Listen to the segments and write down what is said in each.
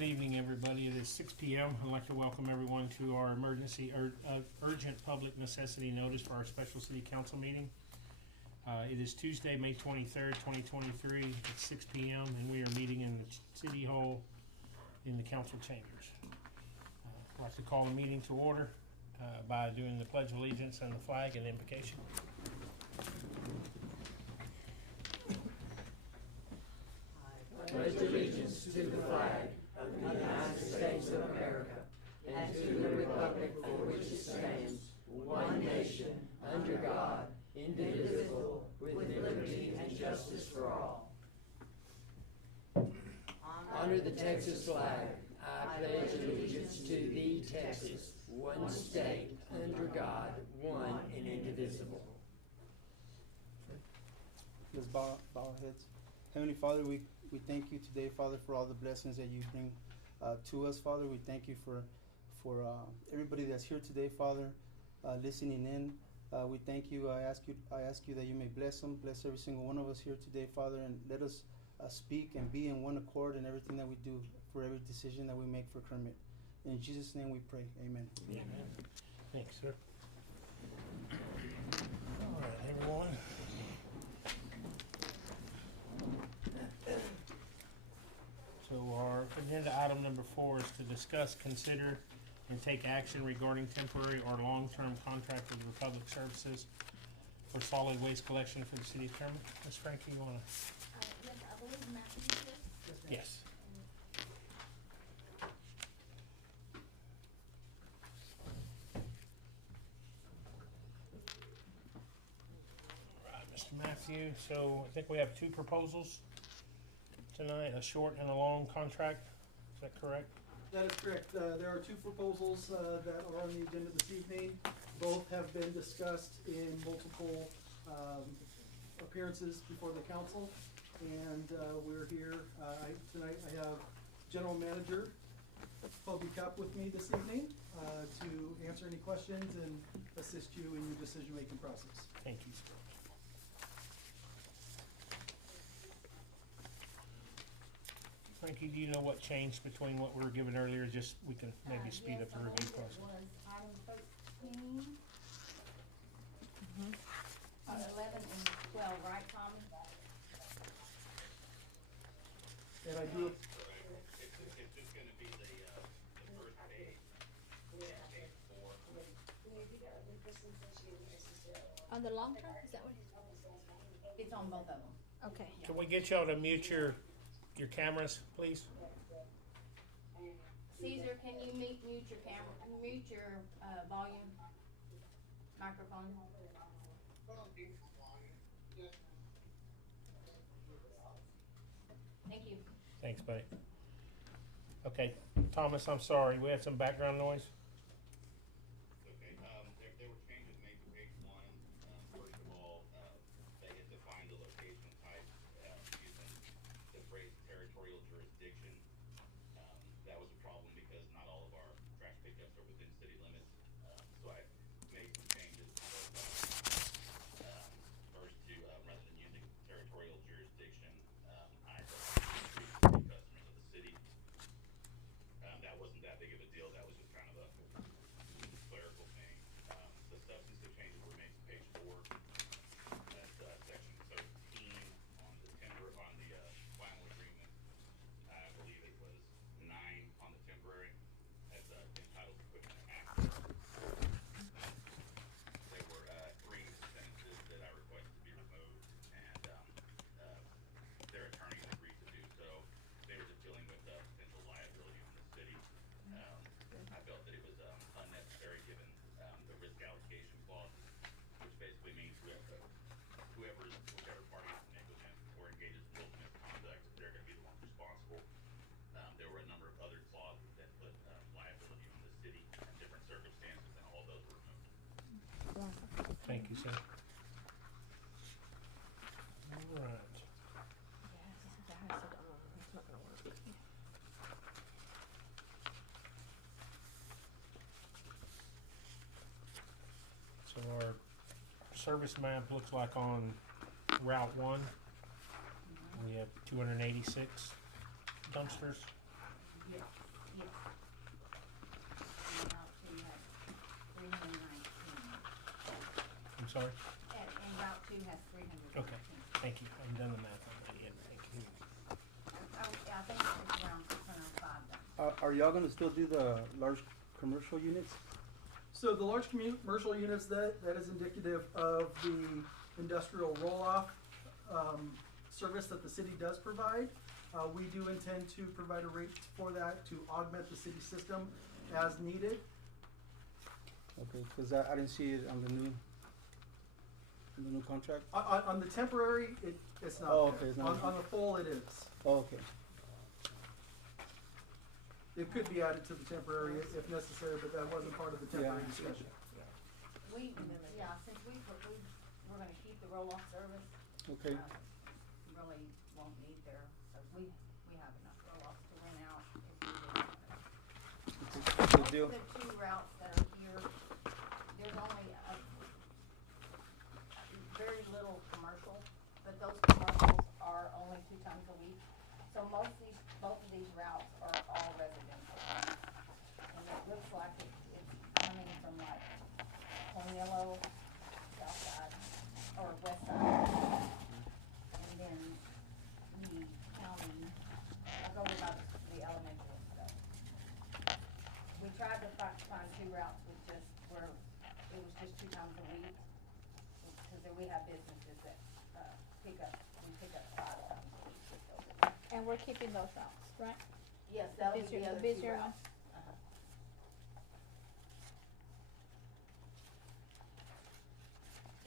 Good evening, everybody. It is 6 p.m. I'd like to welcome everyone to our urgent public necessity notice for our special city council meeting. It is Tuesday, May 23rd, 2023 at 6 p.m. and we are meeting in the City Hall in the council chambers. I'd like to call the meeting to order by doing the Pledge of Allegiance and the flag and invocation. I pledge allegiance to the flag of the United States of America and to the republic for which it stands, one nation, under God, indivisible, with liberty and justice for all. Under the Texas flag, I pledge allegiance to thee, Texas, one state, under God, one and indivisible. Let's bow our heads. Heavenly Father, we thank you today, Father, for all the blessings that you bring to us, Father. We thank you for everybody that's here today, Father, listening in. We thank you. I ask you that you may bless them, bless every single one of us here today, Father, and let us speak and be in one accord in everything that we do, for every decision that we make for Kermit. In Jesus' name we pray. Amen. Amen. Thanks, sir. All right, everyone. So our agenda item number 4 is to discuss, consider, and take action regarding temporary or long-term contract with Republic Services for solid waste collection for the city of Kermit. Ms. Frankie, you want to? Yes, I believe Matthew did. Yes. All right, Mr. Matthew. So I think we have 2 proposals tonight, a short and a long contract. Is that correct? That is correct. There are 2 proposals that are on the agenda this evening. Both have been discussed in multiple appearances before the council. And we're here tonight. I have General Manager Kobe Cup with me this evening to answer any questions and assist you in your decision-making process. Thank you. Frankie, do you know what changed between what we were given earlier? Just we can maybe speed up the review process. Yes, I believe it was item 13, 11 and 12, right, Tommy? And I do. It's just gonna be the first page, page 4. On the long term, is that what? It's on both of them. Okay. Can we get y'all to mute your cameras, please? Caesar, can you mute your camera, mute your volume, microphone? Thank you. Thanks, buddy. Okay, Thomas, I'm sorry. We had some background noise. Okay, there were changes made to page 1. First of all, they had defined the location type using the phrase territorial jurisdiction. That was a problem because not all of our trash pickups are within city limits. So I made some changes to first to rather than using territorial jurisdiction, I treat customers of the city. That wasn't that big of a deal. That was just kind of a clerical thing. The substantive changes were made to page 4. That's section 13 on the final agreement. I believe it was 9 on the temporary. That's entitled equipment and access. There were 3 sentences that I requested to be removed, and their attorneys agreed to do so. They were just dealing with potential liability on the city. I felt that it was unnecessary given the risk allocation clause, which basically means whichever party is negligent or engages in willful misconduct, they're going to be the ones responsible. There were a number of other clauses that put liability on the city in different circumstances, and all those were removed. Thank you, sir. All right. It's not gonna work. So our service map looks like on Route 1, we have 286 dumpsters. Yes, yes. And Route two has 319. I'm sorry? And Route two has 319. Okay, thank you. I've done the math already, and thank you. I think it's around 605 though. Are y'all gonna still do the large commercial units? So the large commercial units, that is indicative of the industrial roll-off service that the city does provide. We do intend to provide a rate for that to augment the city system as needed. Okay, cause I didn't see it on the new contract. On the temporary, it's not Oh, there. okay, it's not. On the full, it is. Oh, okay. It could be added to the temporary if necessary, but that wasn't part of the temporary Yeah. discussion. Since we're gonna keep the roll-off service, Okay. really won't need there, so we have enough roll-offs to rent out if we did. Good deal. Most of the two routes that are here, there's only very little commercial, but those commercials are only 2 times a week. So both of these routes are all residential. And it looks like it's coming from like Cornello, south side, or west side. And then the county, like over by the elementary and stuff. We tried to find 2 routes with just where it was just 2 times a week. Cause we have businesses that, we pick up 5 times a week with those. And we're keeping those routes, right? Yes, that'll be the Busier- other 2 busier routes. ones. Uh-huh.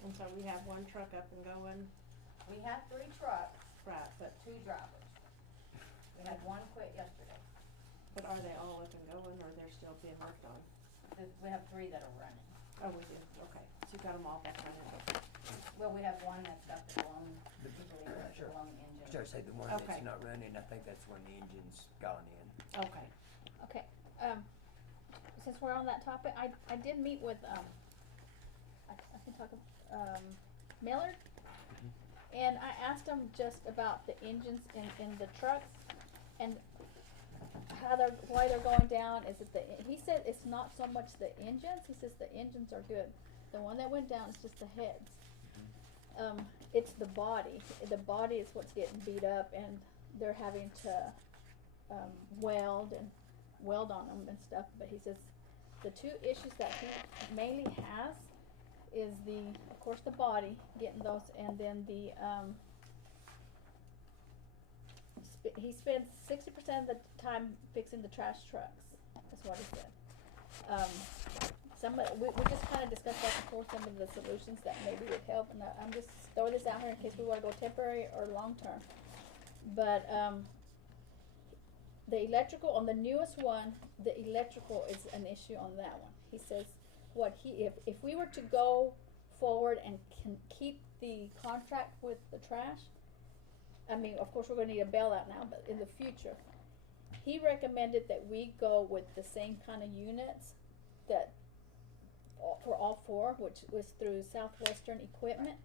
And so we have one truck up and going, We have 3 trucks, right, but 2 drivers. We had 1 quit yesterday. are they all up and going, or they're still being worked on? We have 3 that are running. Oh, we do, okay, so you got them all back running. Well, we have 1 that's got the blown, usually it's Sure. blown engine. Sure, say the one Okay. that's not running, I think that's when the engine's gone in. Okay. Okay, since we're on that topic, I did meet with, I can talk, Millard. And I asked him just about the engines in the trucks and why they're going down. Is it he said it's not so much the engines, he says the engines are good. The one that went down is just the heads. It's the body is what's getting beat up, and they're having to, weld on them and stuff. But he says the 2 issues that he mainly has is of course the body, getting those, and then he spends 60% of the time fixing the trash trucks, is what he said. We just kinda discussed back and forth some of the solutions that maybe would help, and I'm just throwing this out here in case we wanna go temporary or long term. But, the electrical, on the newest one, the electrical is an issue on that one. He says, if we were to go forward and can keep the contract with the trash, I mean, of course, we're gonna need a bailout now, but in the future, he recommended that we go with the same kind of units for all 4, which was through Southwestern Equipment.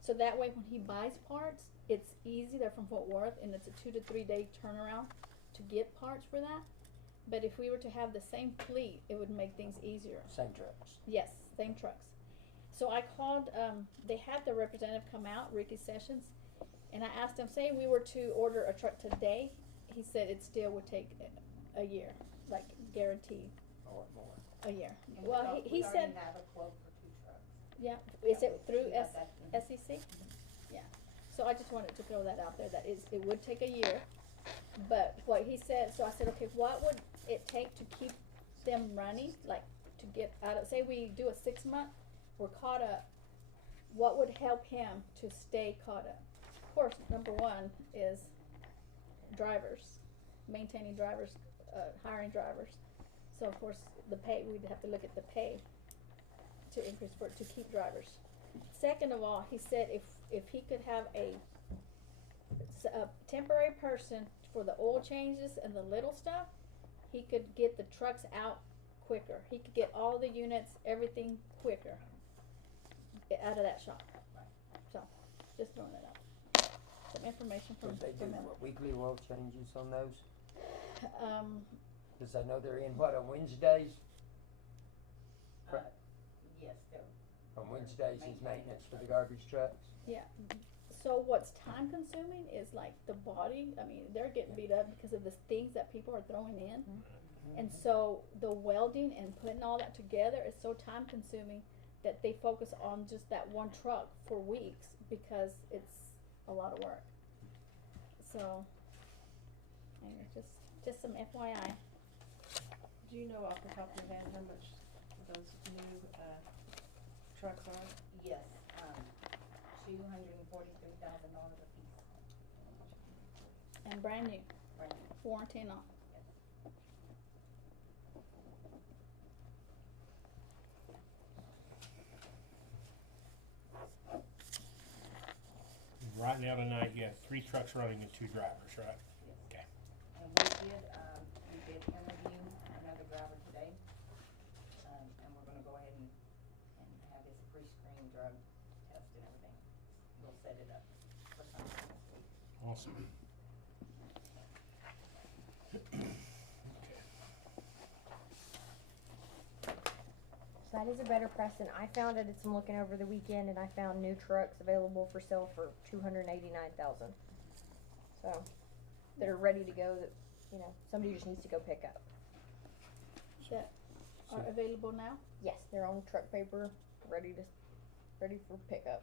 So that way, when he buys parts, it's easy. They're from Fort Worth, and it's a 2 to 3 day turnaround to get parts for that. But if we were to have the same fleet, it would make things easier. Same trucks. Yes, same trucks. So I called, they had the representative come out, Ricky Sessions, and I asked him, say we were to order a truck today, he said it still would take a year, like guaranteed Or more. a year. And Well, we he already said, have a quote for 2 trucks. yeah, is it through We got that. SEC? Yeah, so I just wanted to throw that out there, it would take a year, but what he said, so I said, okay, what would it take to keep them running, like, to get out of, say we do a 6-month, we're caught up, what would help him to stay caught up? Of course, number 1 is drivers, maintaining drivers, hiring drivers. So of course, the pay, we'd have to look at the pay to increase to keep drivers. Second of all, he said if he could have a temporary person for the oil changes and the little stuff, he could get the trucks out quicker. He could get all the units, everything quicker out of that shop. So, just throwing that out. Some information So from they do him. what, weekly oil changes on those? Cause I know they're in what, on Wednesdays? Yes, they're, On Wednesdays is maintenance for the garbage trucks? Yeah. So what's time consuming is like the body, I mean, they're getting beat up because of the things that people are throwing in. And so the welding and putting all that together is so time consuming that they focus on just that one truck for weeks because it's a lot of work. So, anyway, just some FYI. Do you know off the top of your head how much those new, trucks are? yes, $243,000 a piece, And brand new, brand new. warranty and all. Right now tonight, you have 3 trucks running and 2 drivers, right? Okay. And we did interview another driver today. And we're gonna go ahead and have his pre-screen drug test and everything. We'll set it up for sometime this week. Awesome. So that is a better price than I found. I did some looking over the weekend, and I found new trucks available for sale for $289,000. So they're ready to go. That somebody just needs to go pick up. That are available now? Yes, they're on truck paper, ready for pickup.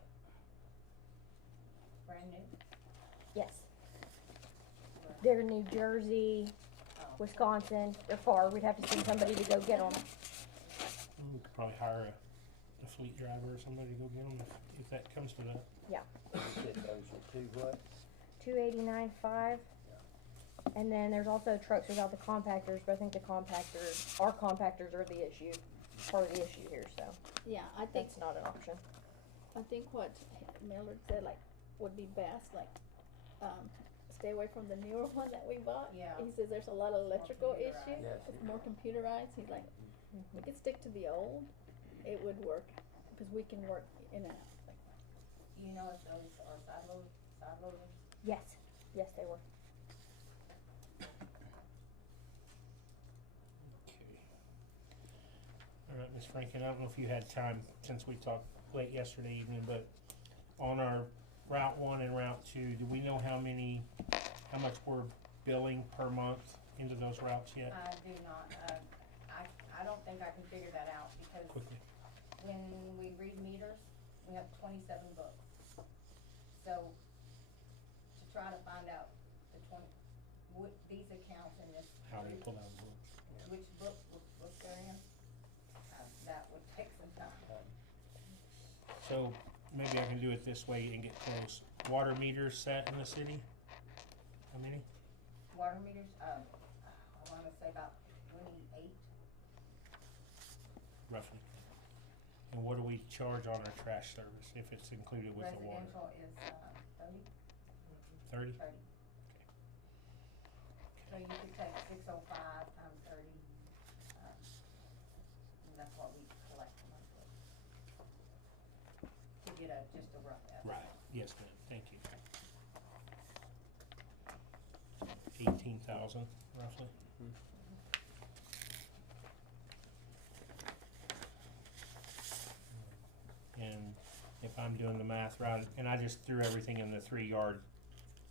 Brand new? Yes, they're New Jersey, Oh. Wisconsin. They're far. We'd have to send somebody to go get them. We could probably hire a fleet driver or somebody to go get them if that comes to that. You said those are 2 what? 289.5. And then there's also trucks without the compactors, but I think our compactors are the issue, part of the issue here, so Yeah, I think that's not an option. I think what Millard said, like, would be best, like, stay away from the newer one that we bought. Yeah. He says there's a lot of electrical computerized. issues. Yes. It's more computerized. He's like, we could stick to the old. It would work because we can work in and out. Like, Do you know if those are side loaders? Yes, they were. Okay. All right, Ms. Franken, I don't know if you had time since we talked late yesterday evening, but on our Route 1 and Route 2, do we know how much we're billing per month into those routes yet? I do not, I don't think I can figure that out because Quickly. when we read meters, we have 27 books. So to try to find out these accounts in this How do you group, pull out the books? which book they're in, that would take some time. So maybe I can do it this way and get close. Water meters set in the city? How many? Water meters, I wanna say about 28. Roughly. And what do we charge on our trash service if it's included with the water? Residential is, 30? 30. So you could take 605 times 30, and that's what we collect monthly. To get just a rough estimate. Right, yes ma'am, thank you. 18,000 roughly. And if I'm doing the math right, and I just threw everything in the 3-yard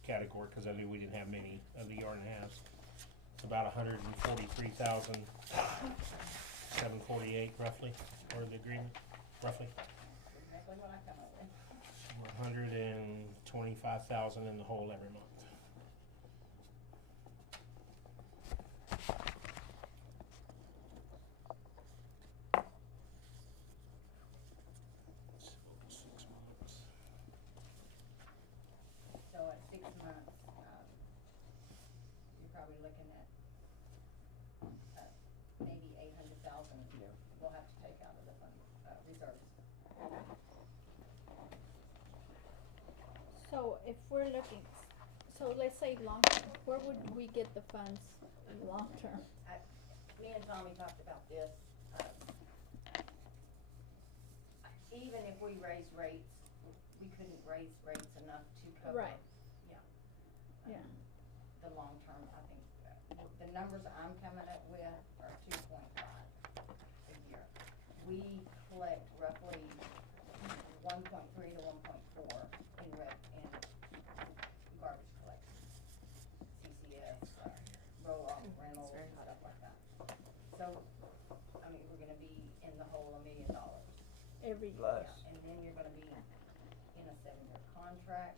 category because I knew we didn't have many of the yard and a halves. It's about 143,748 roughly, for the agreement, roughly. Exactly what I come up with. 125,000 in the hole every month. So 6 months. So at 6 months, you're probably looking at, maybe 800,000. Yeah. We'll have to take out of the fund, reserves. so if we're looking, so let's say long term, where would we get the funds long term? Me and Tommy talked about this, even if we raise rates, we couldn't raise rates enough to cover. Right. Yeah. Yeah. The long term, I think, numbers I'm coming up with are 2.5 a year. We collect roughly 1.3 to 1.4 in garbage collection. CCS, roll-off, rentals, very and stuff like that. So, I mean, we're gonna be in the hole $1 million. Every year. Plus, And then you're gonna be in a 7-year contract.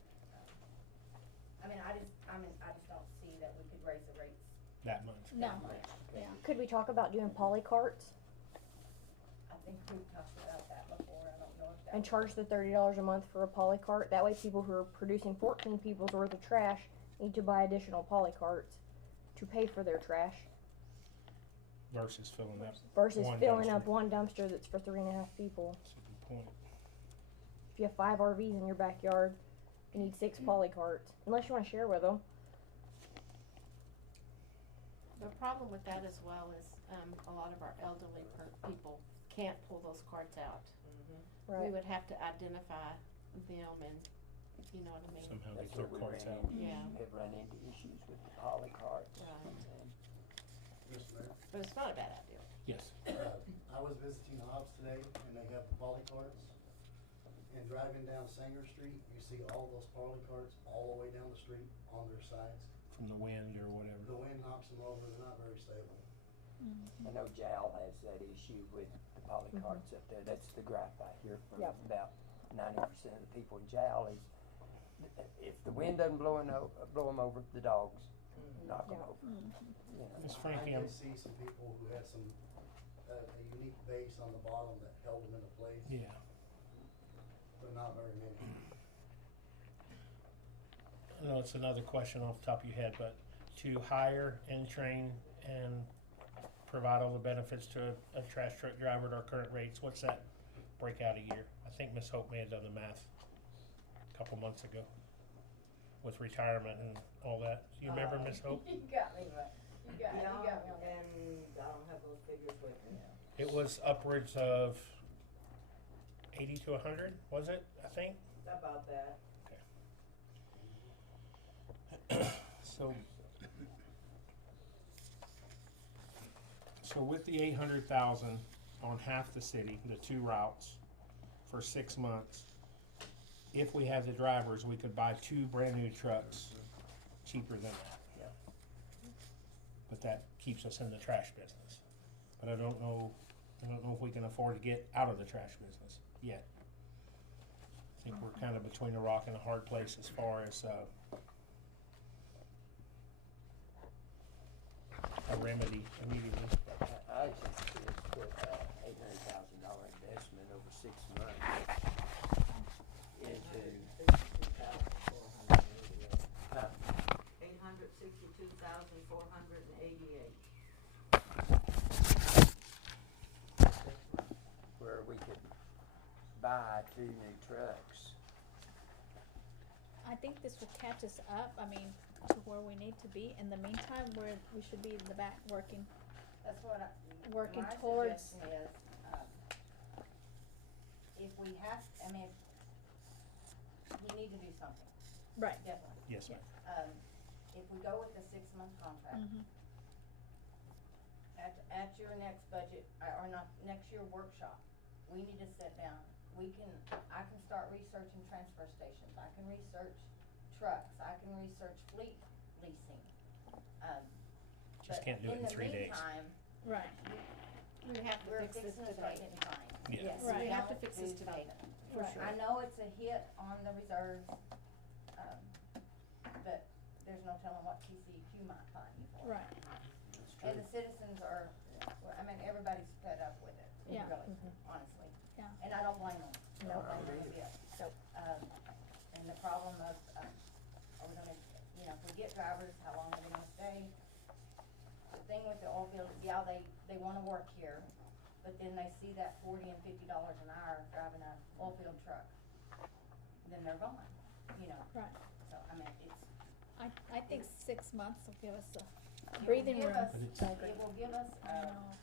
I just don't see that we could raise the rates That much. No, that much. yeah. Could we talk about doing poly carts I think we've talked about that before, I don't know if that. and charge the $30 a month for a poly cart? That way people who are producing 14 people's worth of trash need to buy additional poly carts to pay for their trash Versus filling up. versus One filling dumpster. up one dumpster that's for 3.5 people. That's a good point. If you have 5 RVs in your backyard, you need 6 poly carts, unless you want to share with them. The problem with that as well is, a lot of our elderly people can't pull those carts out. We Right. would have to identify them and, you know what I mean? Somehow that's get their what we carts ran out. into. Yeah. Have run into issues with the poly carts. Right. And Mr. Mayor, But it's not a bad idea. Yes. I was visiting Hobbs today, and they have the poly carts. And driving down Sanger Street, you see all those poly carts all the way down the street on their sides. From the wind or whatever. The wind knocks them over, they're not very stable. I know Jal has that issue with the poly carts up there. That's the gripe I hear from Yep. about 90% of the people in Jal is if the wind doesn't blow them over, the dogs knock them Yeah. over. You know. Miss I Frankie, did see some people who had some, a unique base on the bottom that held them into place, yeah. but not very many. I know it's another question off the top of your head, but to hire and train and provide all the benefits to a trash truck driver at our current rates, what's that break out a year? I think Miss Hope may have done the math a couple months ago with retirement and all that. You remember, Miss Hope? You got me, but, you got me on that. And I don't have those figures with me. It was upwards of 80 to 100, was it? I think. About that. So with the 800,000 on half the city, the 2 routes for 6 months, if we had the drivers, we could buy 2 brand new trucks cheaper than that. Yeah. But that keeps us in the trash business. But I don't know if we can afford to get out of the trash business yet. I think we're kind of between a rock and a hard place as far as a remedy immediately. I just put $800,000 investment over 6 months into. Huh? 862,488. Where we could buy 2 new trucks. I think this would catch us up, I mean, to where we need to be. In the meantime, we should be in the back working. That's what Working my towards- suggestion is, if we have, you need to do something, Right. definitely. Yes, ma'am. If we go with the 6-month contract, Mhm. at your next budget, or not, next year workshop, we need to sit down. I can start researching transfer stations, I can research trucks, I can research fleet leasing. Just But can't do it in 3 days. In the meantime, Right. We have to we're fix this fixing to today. take it fine. Yeah. Yes, Right. we have to Don't fix do this today, something. for Right. sure. I know it's a hit on the reserves, but there's no telling what TCEQ might find you for. Right. That's And true. the citizens are, everybody's fed up with it, Yeah. really, honestly. Yeah. And I don't blame them. No, I don't blame I them a bit. Nope. And the problem of, are we gonna, if we get drivers, how long are they gonna stay? The thing with the oil field, yeah, they wanna work here, but then they see that $40 and $50 an hour driving a oil field truck, then they're gone, Right. so, it's. I think 6 months will give us a it will breathing give room. us- But it's- It will give us I know.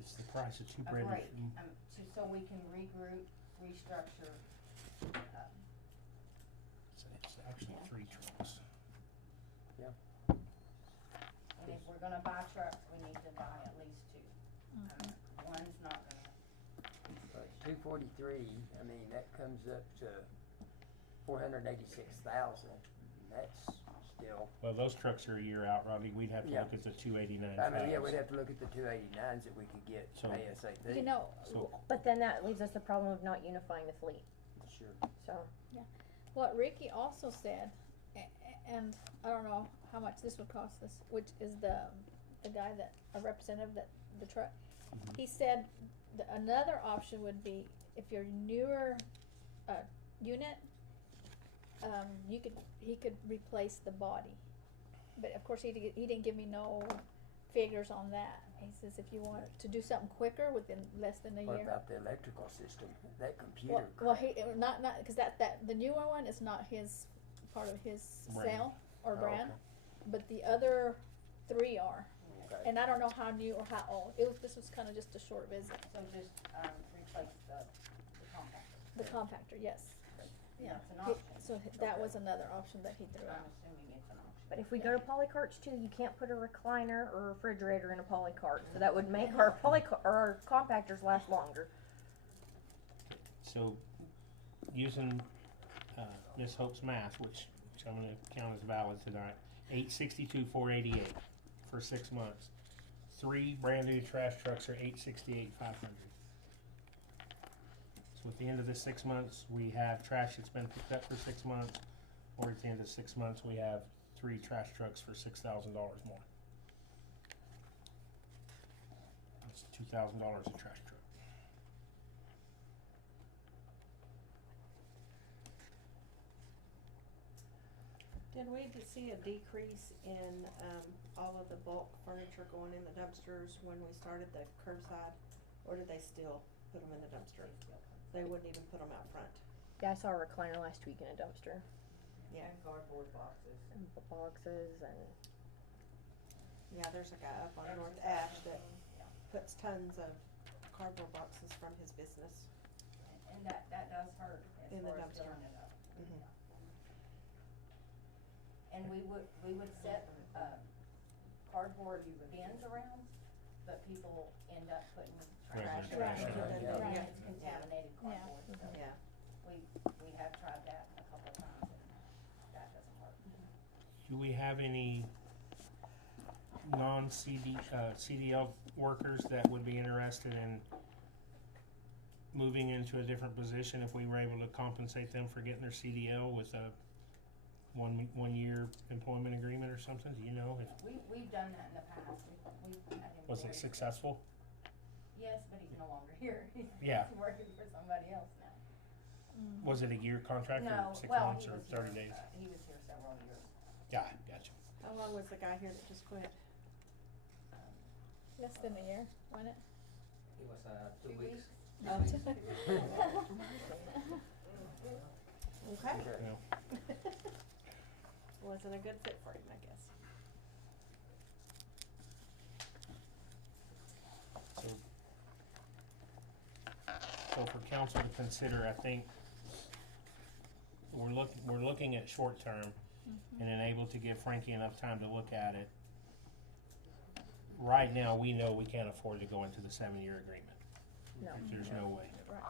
It's the price of 2 a brand break, new. so we can regroup, restructure, It's actually 3 trucks. Yeah. and if we're we're gonna buy trucks, we need to buy at least two. One's not gonna. But 243, I mean, that comes up to 486,000. That's still. Well, those trucks are a year out, Rodney. We'd have to Yeah. look at the 289. I mean, yeah, we'd have to look at the 289s that we could get So- ASAP. You know, So, But then that leaves us the problem of not unifying the fleet, Sure. so. what Ricky also said, and I don't know how much this would cost us, which is the guy that, a representative that, the truck, he said another option would be if your newer, unit, he could replace the body. But of course, he didn't give me no figures on that. He says if you want to do something quicker within less than a What year. about the electrical system? That computer. Well, he not because that the newer one is not his part of his Brand. sale or Oh, brand, okay. but the other three are. Okay. And I don't know how new or how old. This was kind of just a short visit. So just, replace the compactor. The compactor, yes. Yeah, it's an He- option. So that was another option that he threw I'm out. assuming it's an option. But if we go to polycarts too, you can't put a recliner or refrigerator in a polycart, so that would make our our compactors last longer. so using Miss Hope's math, which I'm going to count as valid tonight, 862,488 for 6 months. 3 brand new trash trucks are 868,500. So at the end of the 6 months, we have trash that's been picked up for 6 months, or at the end of 6 months, we have 3 trash trucks for $6,000 more. That's $2,000 a trash truck. Did we see a decrease in, all of the bulk furniture going in the dumpsters when we started the curbside? Or did they still put them in the dumpster? They wouldn't even put them out front. Yeah, I saw a recliner last week in a dumpster, Yeah. And cardboard boxes. and boxes, and Yeah, there's a guy up on North Ash that puts tons of cardboard boxes from his business. And that does hurt as In the far as dumpster. filling it up. Mhm. And we would set, cardboard bins around, but people end up putting trash Trash around. in there. And Yeah. it's contaminated Yeah. cardboard, so Yeah. we have tried that a couple times and that doesn't work. Do we have any CDL workers that would be interested in moving into a different position if we were able to compensate them for getting their CDL with a one year employment agreement or something? Do you know? We've done that in the past, we've had him. Was it successful? Yes, but he's no longer here. Yeah. He's working for somebody else now. Was it a year contract No, or 6 well, months he or was 30 here, days? he was here several years. Yeah, gotcha. How long was the guy here that just quit? Less than a year, wasn't it? It was, 2 weeks. Okay. Yeah. Wasn't a good fit for him, I guess. So for council to consider, I think we're looking at short term and then able to give Frankie enough time to look at it. Right now, we know we can't afford to go into the 7-year agreement. no. There's no way. Right.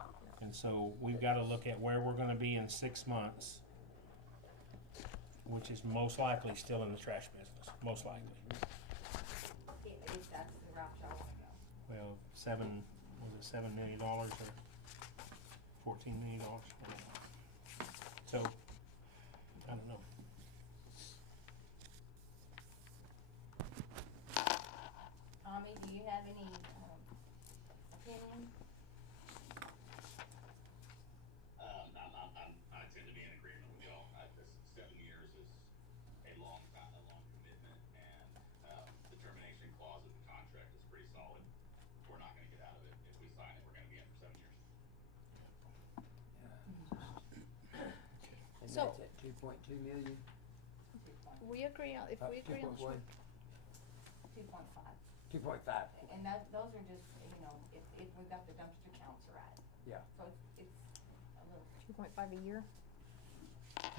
And so we've got to look at where we're gonna be in 6 months, which is most likely still in the trash business, most likely. If that's the route y'all wanna go. Well, $7 million or $14 million? So, I don't know. Tommy, do you have any, opinion? I tend to be in agreement with y'all. This 7 years is a long time, a long commitment, and, the termination clause of the contract is pretty solid. We're not gonna get out of it. If we sign it, we're gonna be in for 7 years. And So- that's at 2.2 million. We agree on, if we agree on short, 2.5. 2.5. And those are just, if we've got the dumpster counts right. Yeah. So it's a little, 2.5 a year.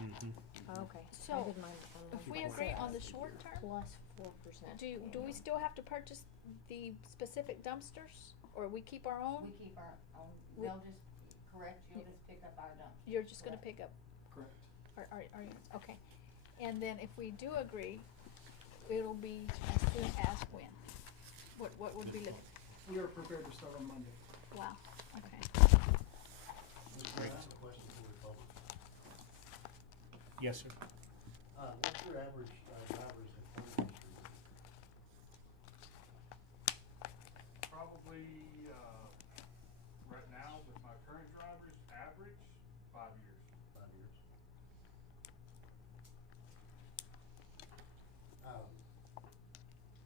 Mm-hmm. Oh, okay. So, I did mine if we agree on the short term, plus 4%. do we still have to purchase the specific dumpsters, or we keep our own? We keep our own, We- they'll just, correct, you'll just pick up our dumpster. You're just gonna Correct. pick up, Correct. are you, okay. And then if we do agree, it'll be as soon as when? What would be looking, We are prepared to start on Monday. wow, okay. I have a question for the public. Yes, sir. What's your average, drivers at 14th Street? Probably, right now with my current drivers, average 5 years. 5 years.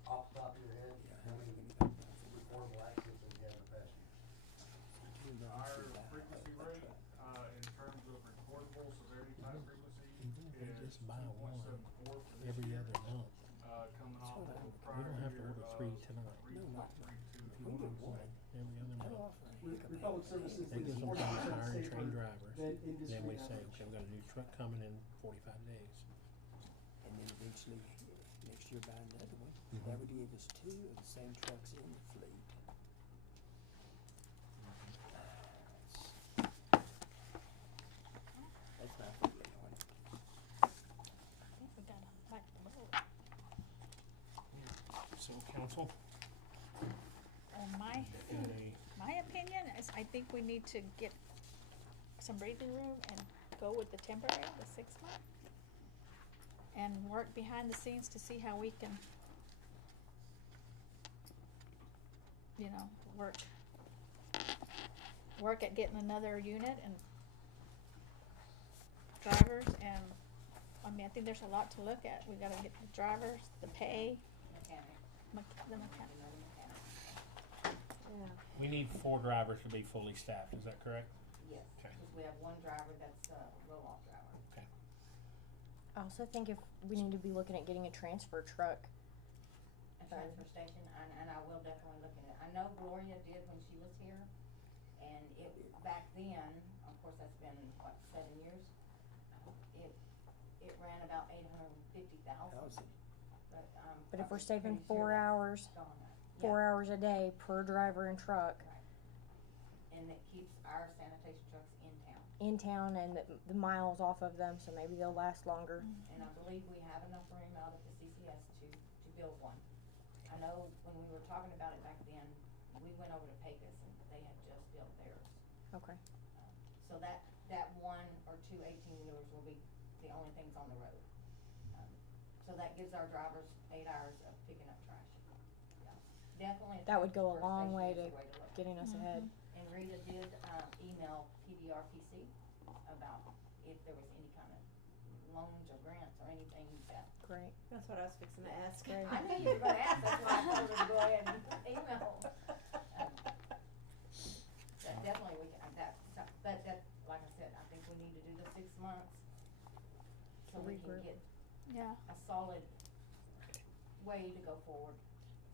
Off the top of your head, how many reportable accidents have you had in the past year? Our frequency rate, in terms of recordable severity type frequency is 2.74 for this Every year. other month. Coming off of We prior don't have to year order of 3 tonight. 3.32. If you order one, every other month. Republic Services That is gives them 40% time to hire and safer train drivers. than industry Then we say, average. okay, we've got a new truck coming in 45 days. And then eventually, next year buy another one. Mhm. That would give us 2 of the same trucks in the fleet. That's my feeling on it. I think we got a back to vote. So council, My, got a, my opinion is I think we need to get some breathing room and go with the temporary, the 6 month. And work behind the scenes to see how we can, you know, work at getting another unit and drivers, and, I mean, I think there's a lot to look at. We gotta get the drivers, the pay, Mechanic, the mechanic. another mechanic. Yeah. we need 4 drivers to be fully staffed, is that correct? Yes, Okay. because we have one driver that's a roll-off driver. I also think if we need to be looking at getting a transfer truck. A transfer station, and I will definitely look at it. I know Gloria did when she was here, and it, back then, of course, that's been, what, 7 years? It ran about 850,000, but, But if I'm we're saving pretty sure 4 that's hours, gone up. 4 Yeah, hours a day per driver and truck right. And it keeps our sanitation trucks in town, in town and the miles off of them, so maybe they'll last longer. and I believe we have enough room out at the CCS to build one. I know when we were talking about it back then, we went over to Pecos and they had just built theirs. Okay. So that one or two 18-wheelers will be the only things on the road. So that gives our drivers 8 hours of picking up trash. Yeah. Definitely. That would go a transfer long way station is to the look. getting us ahead. And Rita did, email PDRPC about if there was any kind of loans or grants or anything that. Great. That's what I was fixing to ask. Great. I knew you were gonna ask, that's why I told her to go ahead and email. That definitely we can, but that, like I said, I think we need to do the 6 months. So we can Regroup. get Yeah, a solid way to go forward.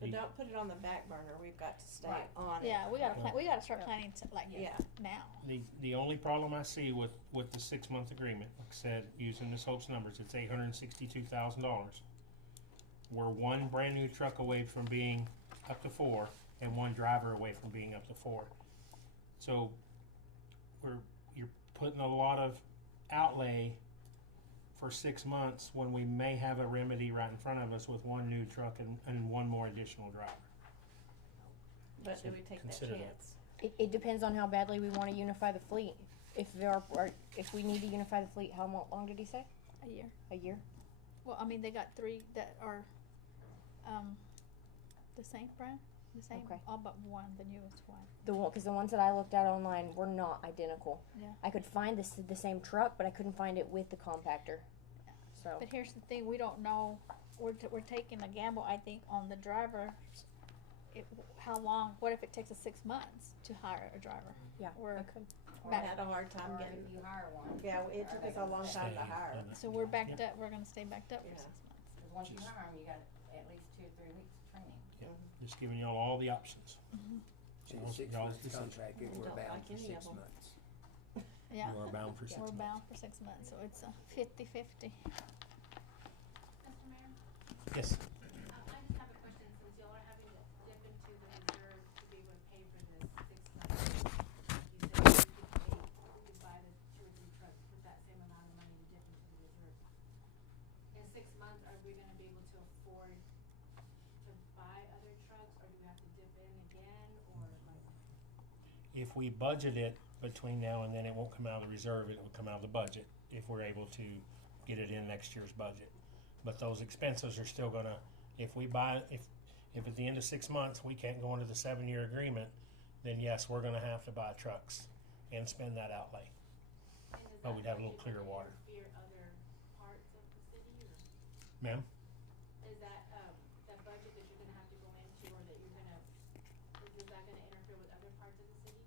But don't put it on the back burner, we've got to stay Right. on it. yeah, we gotta Yeah. we gotta start planning to, like, Yeah. now. The only problem I see with the 6-month agreement, like I said, using Ms. Hope's numbers, it's $862,000. We're one brand new truck away from being up to 4, and one driver away from being up to 4. So you're putting a lot of outlay for 6 months when we may have a remedy right in front of us with one new truck and one more additional driver. But So do we take that consider that. chance? It depends on how badly we want to unify the fleet. If if we need to unify the fleet, how long did he say? A year. A year? Well, I mean, they got 3 that are, the same brand, the same, Okay. all but one, the newest one. Because the ones that I looked at online were not identical. Yeah. I could find the same truck, but I couldn't find it with the compactor. So But here's the thing, we don't know, we're taking a gamble, I think, on the drivers. How long, what if it takes us 6 months to hire a driver? yeah, We're, I could. We Back- had a hard time Or getting, if you hire one. yeah, it took us a long time to Stay hire. in it. so we're backed up, we're gonna stay backed up for Yeah. 6 months. Cause once you hire them, you got at least 2 or 3 weeks of training. Just giving y'all all the options. See, Y'all's- the 6 y'all's months decision. contract, I we're don't bound like for any of 6 them. months. Yeah. You are bound for 6 We're months. bound for 6 months, so it's a 50-50. Mr. Mayor, Yes. I just have a question, since y'all are having to dip into the reserve to be able to pay for this 6 months. You said we could buy the 2 or 3 trucks with that same amount of money to dip into the reserve. In 6 months, are we gonna be able to afford to buy other trucks, or do we have to dip in again, or like? If we budget it between now and then, it won't come out of the reserve, it will come out of the budget, if we're able to get it in next year's budget. But those expenses are still gonna, if at the end of 6 months, we can't go into the 7-year agreement, then yes, we're gonna have to buy trucks and spend that outlay. And is But that we'd have a little budget clearer gonna water. interfere other parts of the city, or Ma'am? is that, that budget that you're gonna have to go into, or that you're gonna, is that gonna interfere with other parts of the city?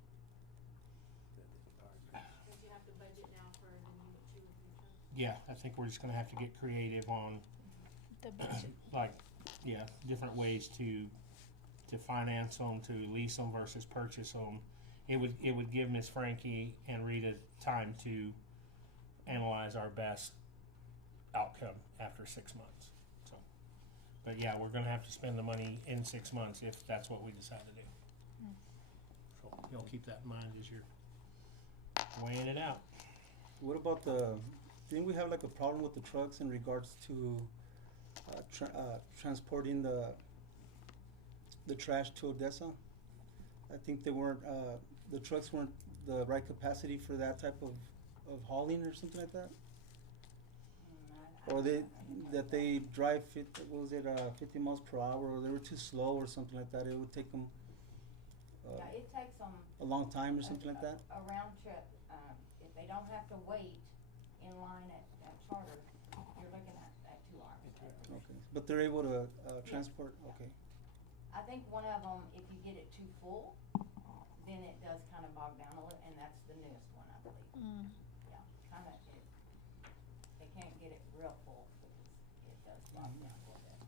Since you have to budget now for the new 2 or 3 trucks? Yeah, I think we're just gonna have to get creative on, The budget. like, yeah, different ways to finance them, to lease them versus purchase them. It would give Miss Frankie and Rita time to analyze our best outcome after 6 months. So, but yeah, we're gonna have to spend the money in 6 months if that's what we decide to do. So y'all keep that in mind as you're weighing it out. What about didn't we have like a problem with the trucks in regards to transporting the trash to Odessa? I think they weren't, the trucks weren't the right capacity for that type of hauling or something like that? Or that they drive 50 miles per hour, or they were too slow or something like that. It would take them Yeah, it takes them a long time or something like that? a round trip, if they don't have to wait in line at Charter, you're looking at 2 hours. Okay, but they're able to transport, okay. I think one of them, if you get it too full, then it does kind of bog down a little, and that's the newest one, I believe. Yeah, kind of, they can't get it real full because it does bog down a little bit.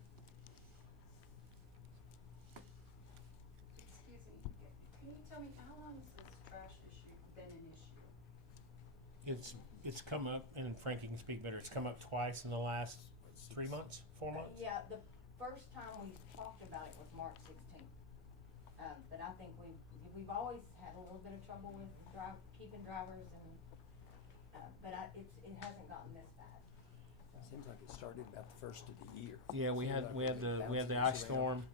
Excuse me, can you tell me, how long has this trash issue been an issue? It's come up, and Frankie can speak better, it's come up twice in the last 3 months, 4 months? Yeah, the first time we talked about it was March 16th. But I think we've always had a little bit of trouble with keeping drivers and, but it hasn't gotten this bad. Seems like it started about the first of the year. Yeah, we Seems had like we had it the bounced ice around. storm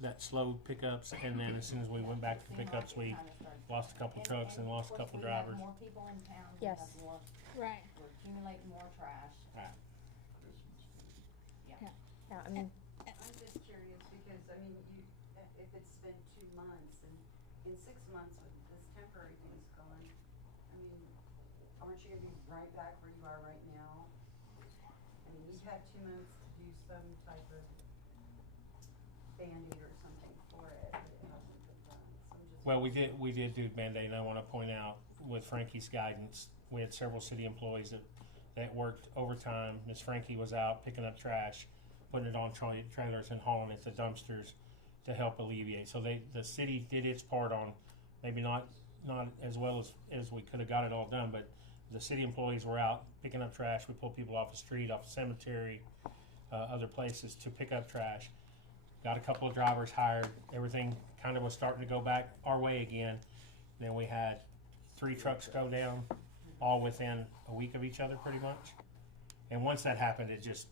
that slowed pickups, and then as soon as we went back to pickups, we lost a couple trucks and lost a couple of course, drivers. we have more people in town, we Yes. have more, Right. we're accumulating more trash. Right. Yeah, I mean, I'm just curious, because, I mean, if it's been 2 months, and in 6 months with this temporary thing's gone, I mean, aren't you gonna be right back where you are right now? I mean, you've had 2 months to do some type of Band-Aid or something for it, but it hasn't been done, so I'm just. Well, we did do Band-Aid, and I want to point out, with Frankie's guidance, we had several city employees that worked overtime. Miss Frankie was out picking up trash, putting it on trailers and hauling it to dumpsters to help alleviate. So the city did its part on, maybe not as well as we could have got it all done, but the city employees were out picking up trash. We pulled people off the street, off the cemetery, other places to pick up trash. Got a couple of drivers hired. Everything kind of was starting to go back our way again. Then we had 3 trucks go down, all within a week of each other, pretty much. And once that happened, it just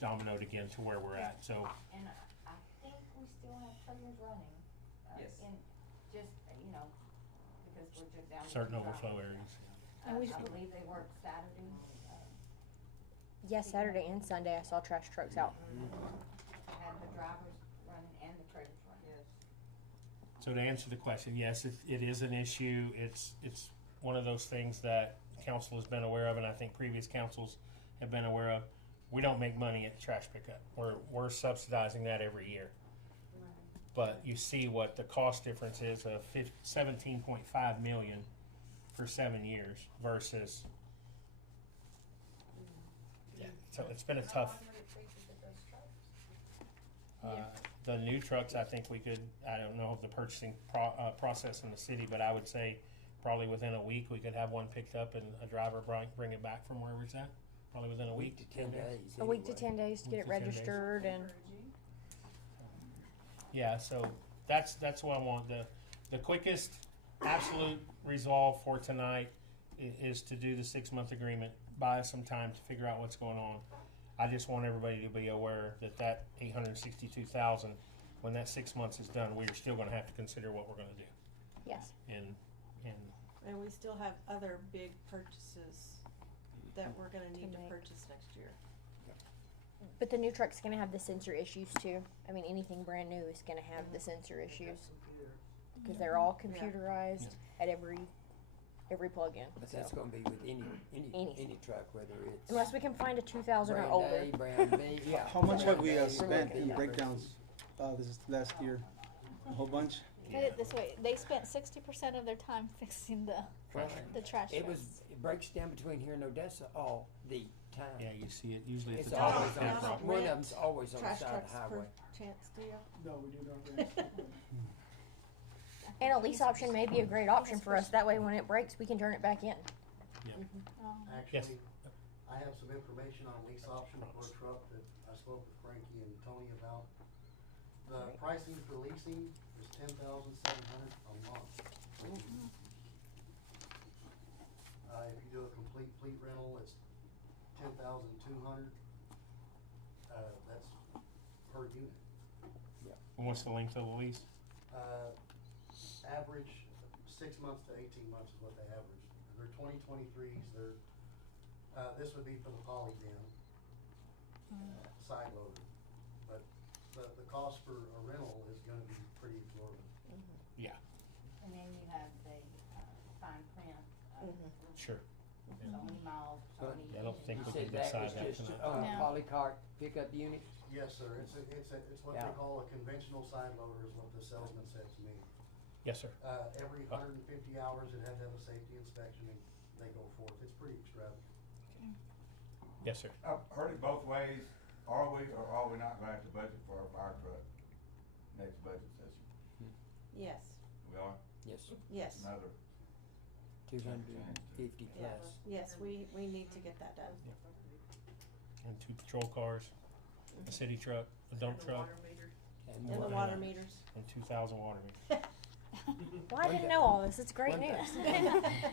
dominoed again to where we're at. So And I think we still have trailers running. Yes. In just, because we're just down. to certain 2 overflow drivers. areas. And we I believe they work Saturday. yes, Saturday and Sunday I saw trash trucks out. Had the drivers running and the trailers running. Yes. So to answer the question, yes, it is an issue. It's one of those things that council has been aware of, and I think previous councils have been aware of. We don't make money at trash pickup. We're subsidizing that every year. But you see what the cost difference is of $17.5 million for 7 years versus. Yeah, so it's been a tough. How long would it take to get those trucks? The new trucks, I think we could. I don't know of the purchasing process in the city, but I would say probably within a week, we could have one picked up and a driver bring it back from wherever it's at. Probably within a week to 10 days. A week to anyway. 10 days to get Week it to 10 days. registered and. Yeah, so that's what I want. The quickest absolute resolve for tonight is to do the 6-month agreement. Buy us some time to figure out what's going on. I just want everybody to be aware that $862,000, when that 6 months is done, we're still going to have to consider what we're going to do. Yes. And And we still have other big purchases that we're gonna need to make. purchase next year. But the new truck's gonna have the sensor issues too. I mean, anything brand new is gonna have the sensor issues because they're all computerized at every plug-in. But So. that's gonna be with any Anything. truck, whether it's. Unless we can find a 2000 or brand older. A, brand B, yeah. How much have we Brand A, spent brand in B. breakdowns this last year? A whole bunch? Put it this way, they spent 60% of their time fixing the trash It trucks. it breaks down between here and Odessa all the time. yeah, you see it usually at It's the top always of the on, Y'all path. don't one of rent them's always on the trash side of trucks the highway. per chance, do you? No, we do not rent. And a lease option may be a great option for us. That way, when it breaks, we can turn it back in. Actually, I have some information on lease option for a truck that I spoke with Frankie and Tony about. The pricing for leasing is $10,700 a month. If you do a complete fleet rental, it's $10,200. That's per unit. And what's the length of the lease? Average 6 months to 18 months is what they average. They're 2023s. They're this would be for the poly bin side loader, but the cost for a rental is going to be pretty exorbitant. Yeah, And then you have the fine print of sure. so many miles, so But many. I don't think You we said can that decide was that just tonight. on a No. polycart pickup unit? Yes, sir. It's what Yeah. they call a conventional side loader, is what the salesman said to me. Yes, sir. Every 150 hours, it had to have a safety inspection, and they go forth. It's pretty extravagant. Yes, sir. I've heard it both ways. Are we or are we not going to budget for our fire truck next budget session? Yes, We are? Yes, yes, Another 250 plus. yes, we need to get that done. And 2 patrol cars, a city truck, a dump truck, And the More. water meters. and 2,000 water meters. Well, I didn't know all this. It's great One news.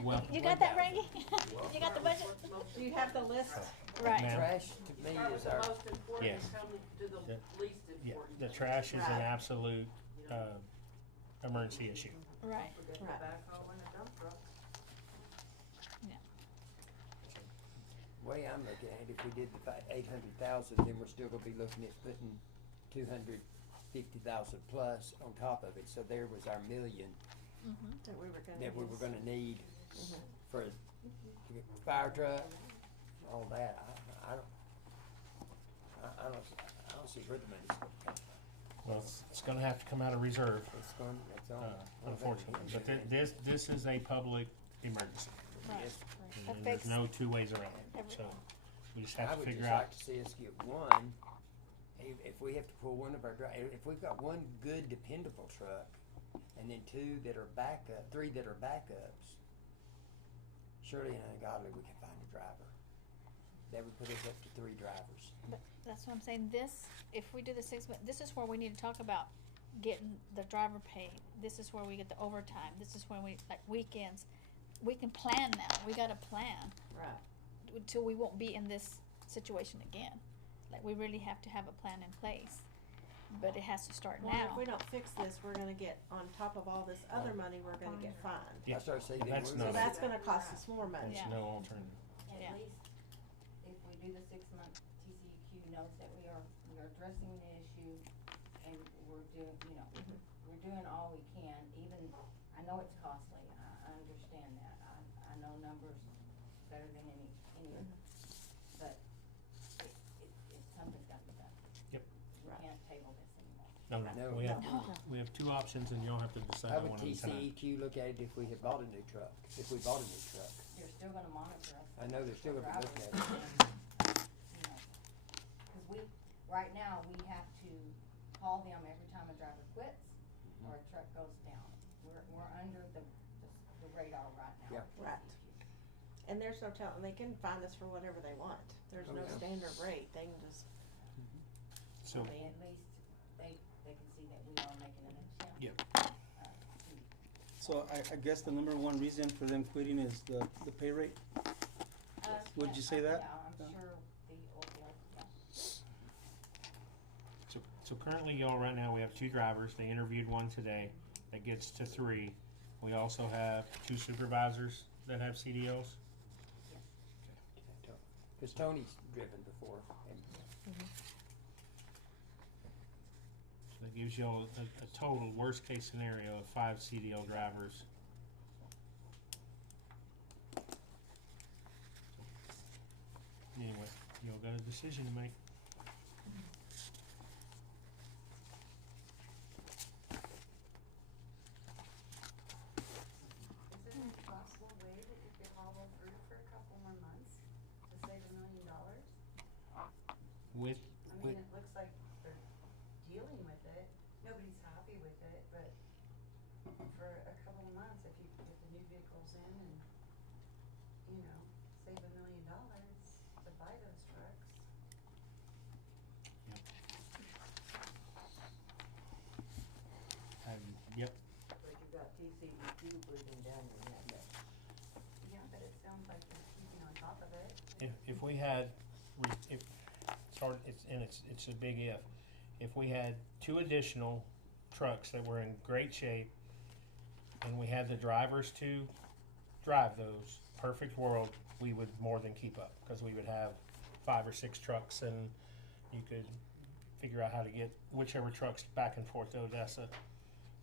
Well, You got that, Frankie? You got the budget? Do you have the list? Right. Ma'am? Trash to me is our, Yes. the least Yeah, the trash is an absolute emergency issue. Right. way I'm looking at it, if we did the 800,000, then we're still gonna be looking at putting 250,000 plus on top of it. So there was our million That we were gonna that we were use. gonna need for a fire truck, all that. I don't see where the money's gonna come from. Well, it's gonna have to come out of reserve, It's going, it's on. unfortunately. But this is a public emergency. Right. Yes. And there's no 2 ways around it. So we just have I to would figure just out. like to see us get one, if we have to pull one of our if we've got one good dependable truck, and then 2 that are backup, 3 that are backups, surely and ungodly we can find a driver. That would put us up to 3 drivers. But that's what I'm saying. If we do the 6 month, this is where we need to talk about getting the driver pay. This is where we get the overtime. This is when we, like weekends, we can plan now. We got a plan. Right. Until we won't be in this situation again. Like we really have to have a plan in place. But it has to start Well, now. if we don't fix this, we're gonna get, on top of all this other money, we're gonna get fined. Yeah, That's what I say, then that's we're So not- gonna- that's gonna cost us more money. There's Yeah. no alternative. Yeah. At least if we do the 6-month, TCEQ knows that we are addressing the issue and we're doing, we're doing all we can, even, I know it's costly, I understand that, I know numbers better than any, but something's gotta be done. Yep. We can't table this anymore. No, No. we have 2 options and you'll have to decide How on would one of them tonight. TCEQ look at it if we had bought a new truck? If we bought a new truck? They're still gonna monitor us. I know they're still gonna be looking at it. Cause we, right now, we have to call them every time a driver quits or a truck goes down. We're under the radar right now. Yeah. Right. And there's no telling, they can find us for whatever they want. There's no Okay. standard rate, they can just, So, At least they can see that we are making an attempt. Yep. So I guess the number one reason for them quitting is the pay rate? Would you say that? Yeah, I'm sure the oil, yeah. so currently, y'all, right now, we have 2 drivers. They interviewed one today. That gets to 3. We also have 2 supervisors that have CDLs. Cause Tony's driven before, and So that gives y'all a total worst case scenario of 5 CDL drivers. Anyway, y'all got a decision to make. Is there a possible way that you could hobble through for a couple more months to save $1 million? With, I mean, it looks like they're dealing with it, nobody's happy with it, but for a couple of months, if you get the new vehicles in and, you know, save $1 million to buy those trucks. yep, But you got TCEQ breathing down your neck. Yeah, but it sounds like you're keeping on top of it. if we had, if, it's a big if. If we had 2 additional trucks that were in great shape and we had the drivers to drive those, perfect world, we would more than keep up, because we would have 5 or 6 trucks and you could figure out how to get whichever trucks back and forth to Odessa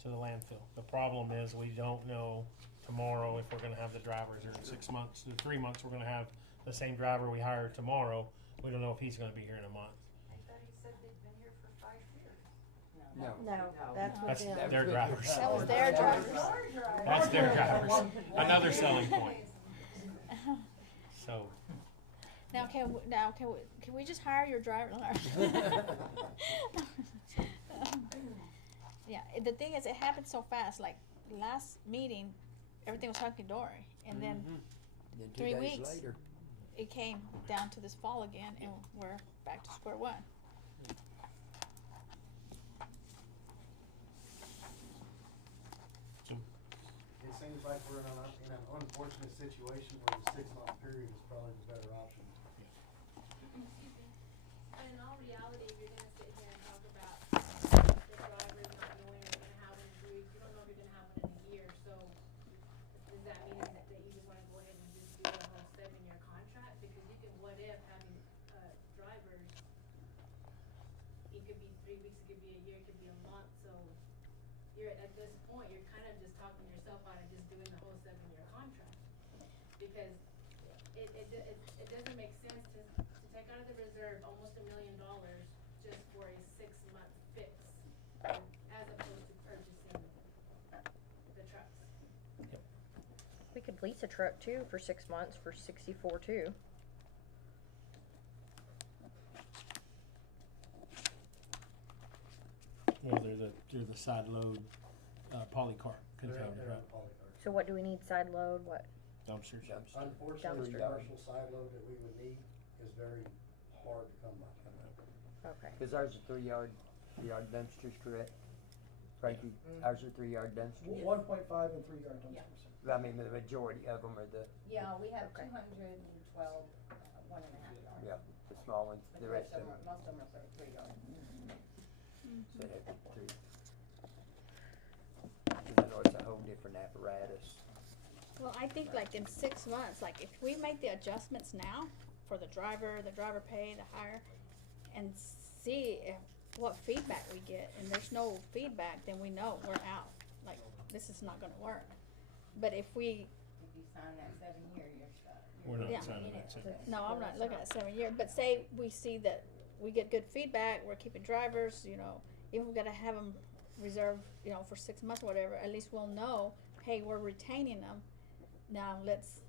to the landfill. The problem is we don't know tomorrow if we're gonna have the drivers, or in 6 months, in 3 months, we're gonna have the same driver we hired tomorrow. We don't know if he's gonna be here in a month. I thought he said they'd been here for 5 years. no. no, that's with That's them. their drivers. That was their drivers. That's their drivers. Another selling point. So, Can we just hire your driver? Yeah, the thing is, it happened so fast. Like last meeting, everything was hunky dory, and then Then 2 3 days weeks. later, it came down to this fall again, and we're back to square one. It seems like we're in an unfortunate situation where the 6-month period is probably the better option. Excuse me. And in all reality, if you're gonna sit here and talk about the drivers not knowing if you're gonna have one in 3 weeks, you don't know if you're gonna have one in a year, so does that mean that you just wanna go ahead and just do the whole 7-year contract? Because you can, what if having, drivers, it could be 3 weeks, it could be a year, it could be a month, so you're, at this point, you're kind of just talking yourself out of just doing the whole 7-year contract. Because it doesn't make sense to take out of the reserve almost $1 million just for a 6-month fix, as opposed to purchasing the trucks. We could lease a truck too for 6 months for 64 too. well, they're the side load, polycart container, They're right? on the polycart. So what do we need? Side load? What? Dumpsters. dumpster. Unfortunately, the Dumpster. commercial side load that we would need is very hard to come by. Okay. Cause ours are 3-yard dumpsters, correct? Frankie, ours are 3-yard dumpsters. 1.5 and 3 yard dumpsters. I mean, the majority of them are the, Yeah, we have Okay. 212, 1.5 yards. yeah, the small ones, But the rest of them, most of them are 3 yards. so they have 3. Cause I know it's a whole different apparatus. Well, I think like in 6 months, like if we make the adjustments now for the driver pay, the hire, and see what feedback we get, and there's no feedback, then we know we're out. Like, this is not gonna work. But if we, If you sign that 7-year, you're stuck. We're not Yeah. signing that 7. no, I'm not looking at 7 year, but say we see that we get good feedback, we're keeping drivers, you know, even if we gotta have them reserved, you know, for 6 months or whatever, at least we'll know, hey, we're retaining them. Now let's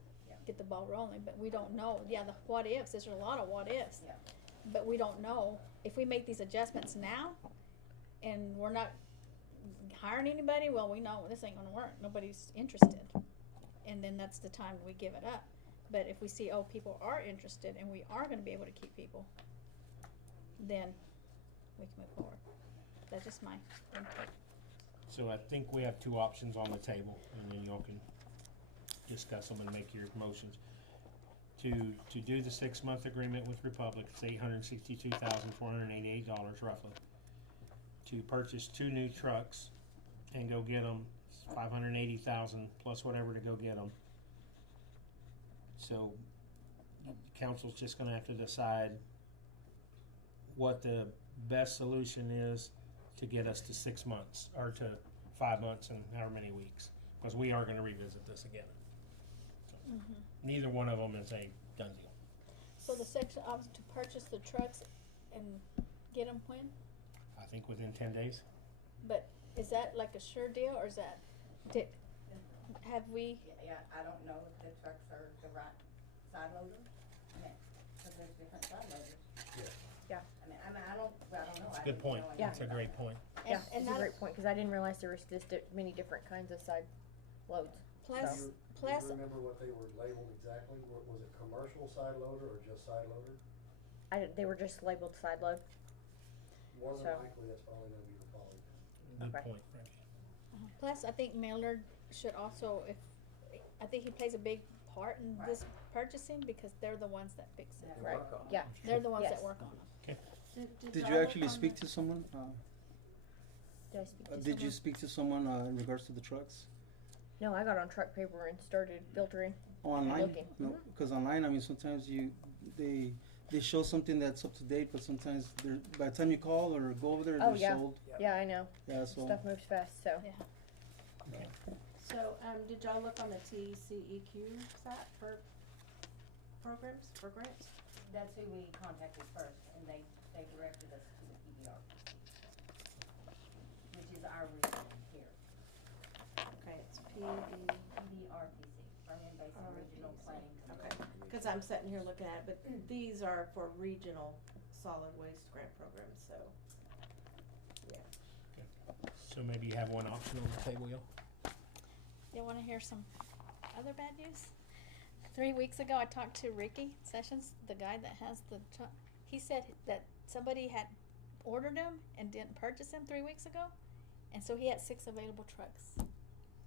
get the ball rolling, but we don't know. Yeah, the what ifs, there's a lot of what ifs. Yeah. But we don't know if we make these adjustments now and we're not hiring anybody, well, we know this ain't gonna work. Nobody's interested. and then that's the time we give it up. But if we see, oh, people are interested and we are gonna be able to keep people, then we can move forward. That's just my input. So I think we have two options on the table, and then y'all can discuss them and make your motions. To do the 6-month agreement with Republic, it's $862,488 roughly. To purchase 2 new trucks and go get them, $580,000 plus whatever to go get them. So council's just gonna have to decide what the best solution is to get us to 6 months, or to 5 months and however many weeks, because we are gonna revisit this again. Neither one of them is a done deal. So the section option to purchase the trucks and get them when? I think within 10 days. But is that like a sure deal, or is that, have we? Yeah, I don't know if the trucks are the right side loader, cause there's different side loaders. Yeah. I don't know. That's a good point. Yeah. That's a great point. Yeah, And it's a that- great point, cause I didn't realize there was this many different kinds of side loads. Plus, Do plus, you remember what they were labeled exactly? Was it commercial side loader or just side loader? They were just labeled side load. More than So- likely, that's probably gonna be the poly. Good Okay. point, Frankie. plus, I think Mallard should also, I think he plays a big part in this purchasing, because they're the ones that fix it. They Right. work on it. Yeah. They're the ones Yes. that work on them. Did y'all you look actually on speak the- to someone? Did I speak to Did you someone? speak to someone in regards to the trucks? No, I got on truck paper and started filtering. Online? Looking. No, because online, I mean, sometimes they show something that's up to date, but sometimes by the time you call or go over there, Oh, they're yeah. sold. Yeah, I know. Yeah, so Stuff moves fast, so. Yeah. So, did y'all look on the TCEQ site for programs, for grants? That's who we contacted first, and they directed us to the PDRPC, which is our region here. Okay, it's PDRPC, Permian Basin Regional RPC. Planning Okay, Commission. cause I'm sitting here looking at it, but these are for regional solid waste grant programs, so. So maybe you have one option on the table, y'all? You wanna hear some other bad news? 3 weeks ago, I talked to Ricky Sessions, the guy that has the truck. He said that somebody had ordered them and didn't purchase them 3 weeks ago, and so he had 6 available trucks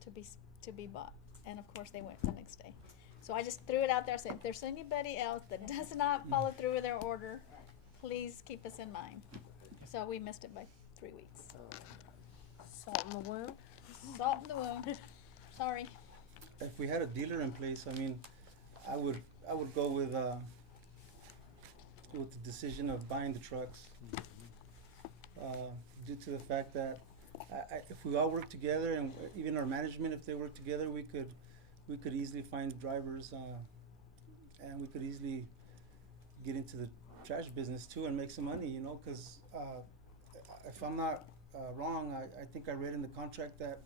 to be bought. And of course, they went the next day. So I just threw it out there, saying, if there's anybody else that does not follow through with their order, please keep us in mind. So we missed it by 3 weeks. Salt in the wound. Salt in the wound. Sorry. if we had a dealer in place, I mean, I would go with the decision of buying the trucks. Due to the fact that if we all work together, and even our management, if they work together, we could easily find drivers, and we could easily get into the trash business too and make some money, you know, cause if I'm not wrong, I think I read in the contract that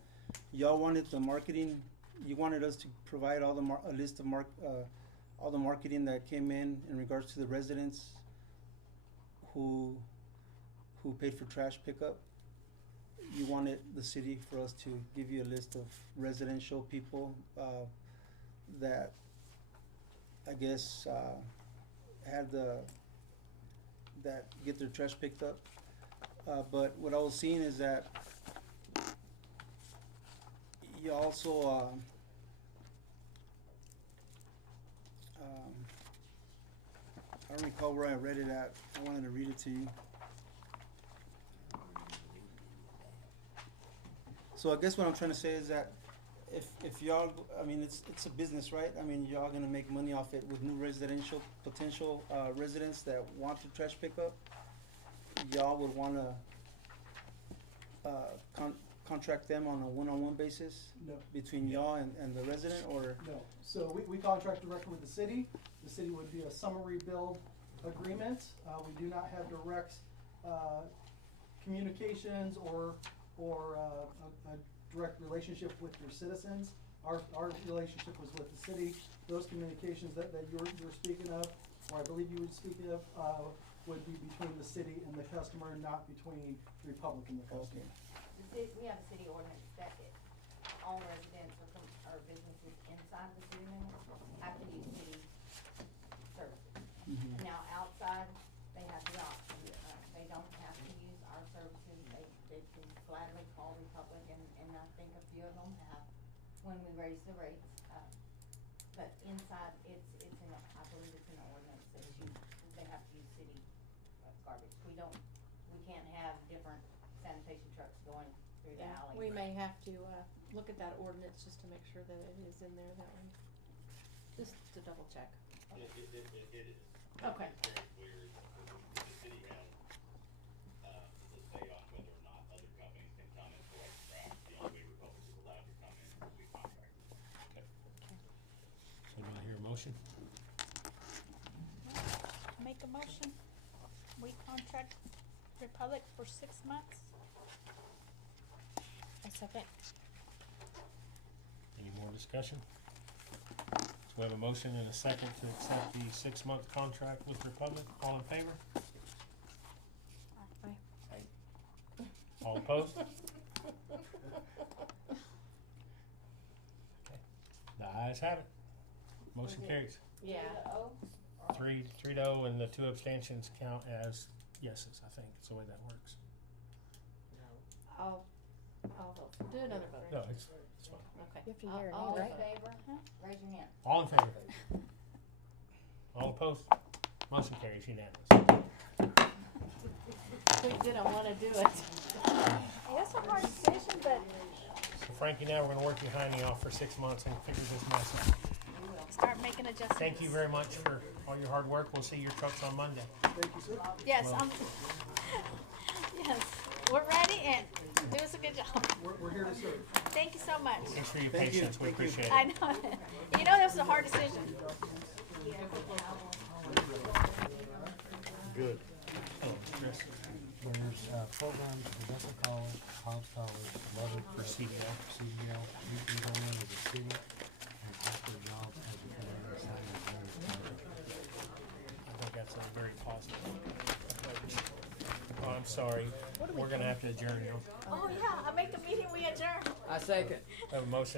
y'all wanted the marketing, you wanted us to provide all a list of all the marketing that came in regards to the residents who paid for trash pickup. You wanted the city for us to give you a list of residential people that I guess had that get their trash picked up. But what I was seeing is that you also I don't recall where I read it at. I wanted to read it to you. So I guess what I'm trying to say is that if y'all, I mean, it's a business, right? I mean, y'all gonna make money off it with new potential residents that want to trash pickup. Y'all would wanna contract them on a one-on-one basis No. between y'all and the resident, or? No, so we contract directly with the city. The city would be a summary build agreement. We do not have direct communications or a direct relationship with your citizens. Our relationship was with the city. Those communications that you're speaking of, or I believe you were speaking of, would be between the city and the customer, not between the Republic and the customer. We have a city ordinance that all residents or businesses in inside the city limits have to use city services. Mhm. Now, outside, they have the option, they don't have to use our services, they can gladly call Republic, and I think a few of them have when we raise the rates. But inside, it's in, I believe it's in the ordinance that they have to use city garbage. We can't have different sanitation trucks going through the Yeah, alley. we may have to, look at that ordinance just to make sure that it is in there that way. Just to double check. It is. Okay. It's very clear that the city has, the say on whether or not other companies can come and collect trash. The only way Republic is allowed to come in is we contract. So do I hear a motion? Make a motion, we contract Republic for 6 months. I second. Any more discussion? So we have a motion and a second to accept the 6-month contract with Republic. All in favor? Aye. All opposed? Okay. The ayes have it. Motion carries. Yeah. Three to oh, and the 2 abstentions count as yeses, I think. That's the way that works. I'll vote. Do another vote. No, it's fine. Okay. You have to hear it, All in right? favor, raise your hand. All in favor? All opposed? Motion carries unanimous. We didn't wanna do it. That's a hard decision, but So Frankie, now we're gonna work behind the off for 6 months and figure this mess out. start making adjustments. Thank you very much for all your hard work. We'll see your trucks on Monday. Thank you, sir. Yes, Well- yes, we're ready and do us a good job. We're here to serve. Thank you so much. Thanks for your Thank you. patience. We Thank you. appreciate I it. know, you know this was a hard decision. Good. Oh, Chris, There's programs for Vessel College, Hobbs College, Lubbock for CDL. CDL, you can go into the city and offer jobs as a career side of various projects. I think that's a very positive approach. Oh, I'm sorry. We're gonna have to adjourn now. Oh, yeah, I make the meeting, we adjourn. I second. I have a motion